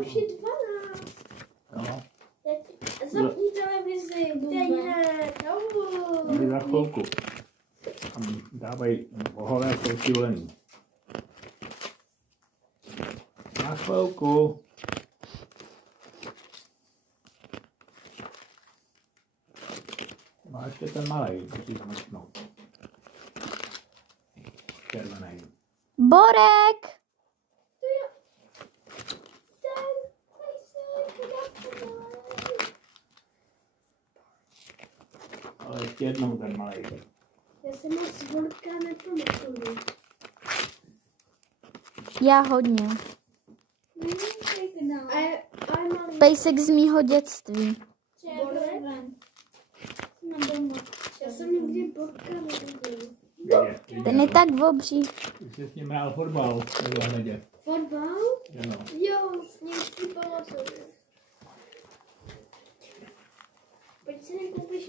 už je 12. Jo. Zapni televizi, Tady za chvilku. Dávají oholé jsou šílený. Na chvilku. Má ještě ten malej, musí zmrknout. Červený. Borek! Ale ještě jednou ten malej. Já jsem moc Borka nepamatuju. Já hodně. A mám Pejsek z mýho dětství. Já jsem nikdy Borka neviděl. Ten je tak obří. Ty jsi s ním hrál fotbal v zahradě. Fotbal? Jo. Jo, s ním si pamatuju. Pojď si nekoupíš